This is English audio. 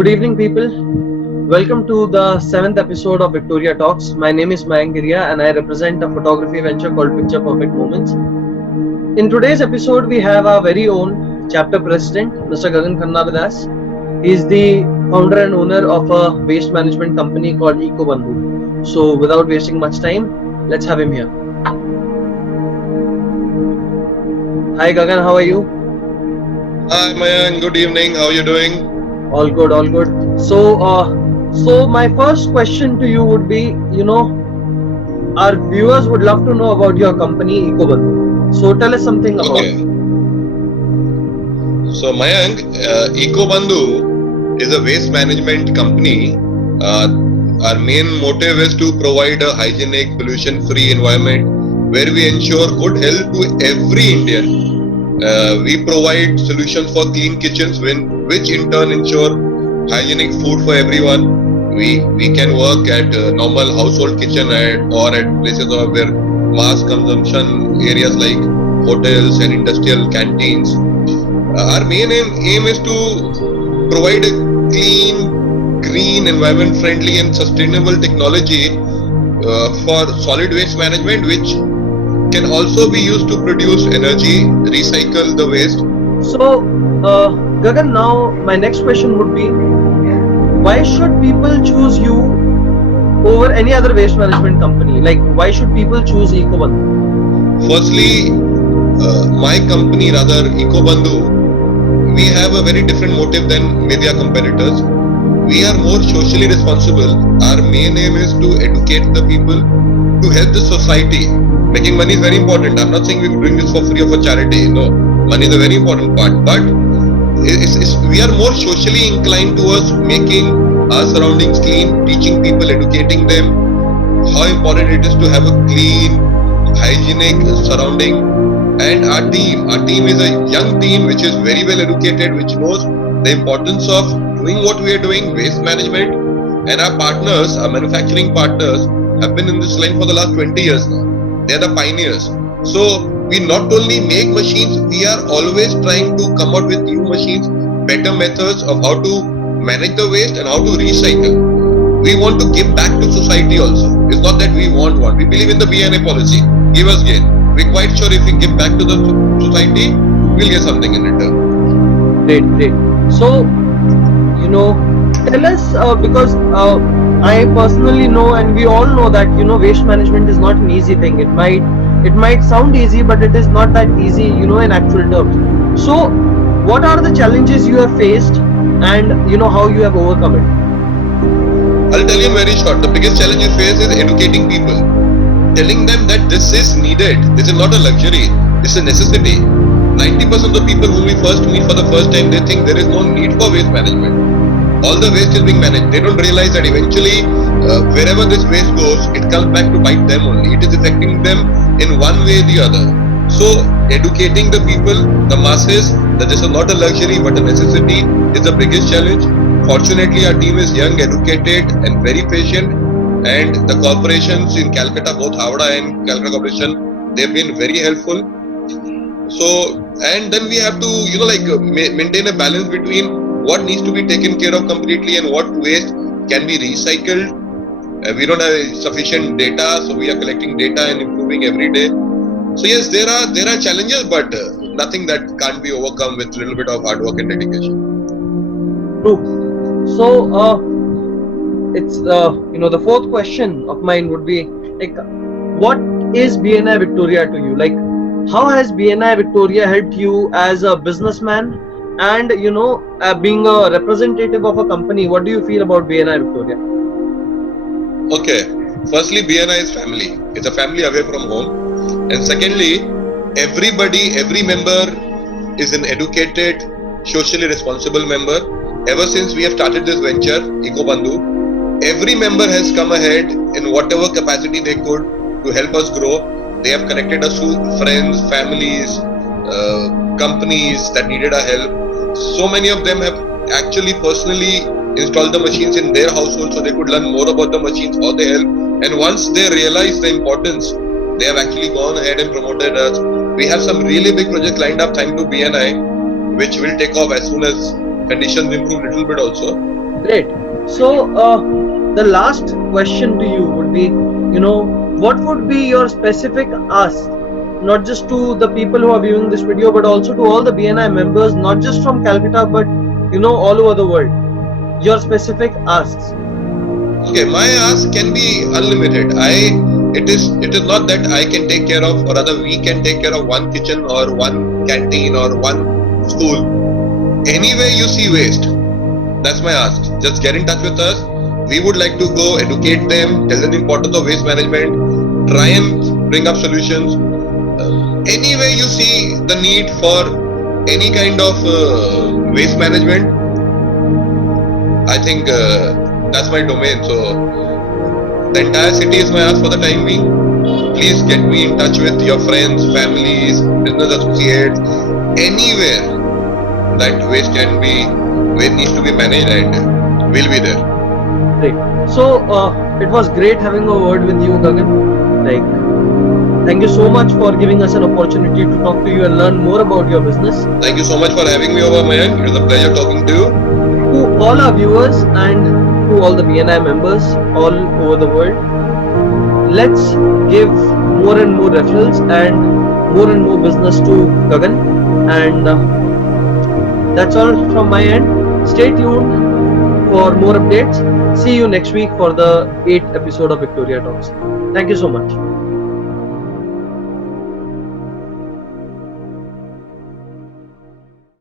Good evening, people. Welcome to the seventh episode of Victoria Talks. My name is Mayank Giria and I represent a photography venture called Picture Perfect Moments. In today's episode, we have our very own chapter president, Mr. Gagan Khanna with us. He is the founder and owner of a waste management company called EcoBandhu. So, without wasting much time, let's have him here. Hi, Gagan. How are you? Hi Mayank, good evening. How are you doing? All good, all good. So my first question to you would be, our viewers would love to know about your company, EcoBandhu. So tell us something about Okay. it. So Mayank, EcoBandhu is a waste management company. Our main motive is to provide a hygienic, pollution-free environment where we ensure good health to every Indian. We provide solutions for clean kitchens, which in turn ensure hygienic food for everyone. We can work at normal household kitchen or at places where mass consumption areas like hotels and industrial canteens. Our main aim is to provide a clean, green, environment-friendly and sustainable technology for solid waste management, which can also be used to produce energy, recycle the waste. So, Gagan, now my next question would be, why should people choose you over any other waste management company? Like, why should people choose EcoBandhu? Firstly, my company, rather EcoBandhu, we have a very different motive than maybe our competitors. We are more socially responsible. Our main aim is to educate the people, to help the society. Making money is very important. I'm not saying we're doing this for free or for charity. No, money is a very important part. But we are more socially inclined towards making our surroundings clean, teaching people, educating them how important it is to have a clean, hygienic surrounding. And our team is a young team which is very well educated, which knows the importance of doing what we are doing, waste management. And our partners, our manufacturing partners, have been in this line for the last 20 years now. They are the pioneers. So we not only make machines, we are always trying to come out with new machines, better methods of how to manage the waste and how to recycle. We want to give back to society also. It's not that we want one. We believe in the BNA policy. Give us gain. We're quite sure if we give back to the society, we'll get something in return. Great. So, tell us, because I personally know, and we all know that waste management is not an easy thing. It might sound easy, but it is not that easy, in actual terms. So, what are the challenges you have faced, and how you have overcome it? I'll tell you in very short. The biggest challenge you face is educating people, telling them that this is needed. This is not a luxury. It's a necessity. 90% of the people whom we first meet for the first time, they think there is no need for waste management. All the waste is being managed. They don't realize that eventually, wherever this waste goes, it comes back to bite them only. It is affecting them in one way or the other. So, educating the people, the masses, that this is not a luxury but a necessity is the biggest challenge. Fortunately, our team is young, educated, and very patient. And the corporations in Calcutta, both Havada and Calcutta Corporation, they've been very helpful. So, and then we have to, maintain a balance between what needs to be taken care of completely and what waste can be recycled. We don't have sufficient data, so we are collecting data and improving every day. So yes, there are challenges, but nothing that can't be overcome with a little bit of hard work and dedication. True. So, it's the fourth question of mine would be like, what is BNI Victoria to you? Like, how has BNI Victoria helped you as a businessman? And being a representative of a company, what do you feel about BNI Victoria? Okay, firstly, BNI is family. It's a family away from home. And secondly, every member is an educated, socially responsible member. Ever since we have started this venture, EcoBandhu, every member has come ahead in whatever capacity they could to help us grow. They have connected us to friends, families, companies that needed our help. So many of them have actually personally installed the machines in their household so they could learn more about the machines, how they help. And once they realize the importance, they have actually gone ahead and promoted us. We have some really big projects lined up thanks to BNI, which will take off as soon as conditions improve a little bit also. Great. So, the last question to you would be, what would be your specific ask, not just to the people who are viewing this video, but also to all the BNI members, not just from Calcutta, but all over the world. Your specific asks. Okay, my ask can be unlimited. It is not that I can take care of, or rather we can take care of one kitchen or one canteen or one school. Anywhere you see waste, that's my ask. Just get in touch with us. We would like to go educate them, tell them the importance of waste management, try and bring up solutions. Anywhere you see the need for any kind of waste management, I think that's my domain. So the entire city is my ask for the time being. Please get me in touch with your friends, families, business associates, anywhere that waste needs to be managed, and we'll be there. Great. So, it was great having a word with you, Gagan. Thank you so much for giving us an opportunity to talk to you and learn more about your business. Thank you so much for having me over, Mayank. It was a pleasure talking to you. To all our viewers and to all the BNI members all over the world, let's give more and more referrals and more business to Gagan. And that's all from my end. Stay tuned for more updates. See you next week for the 8th episode of Victoria Talks. Thank you so much.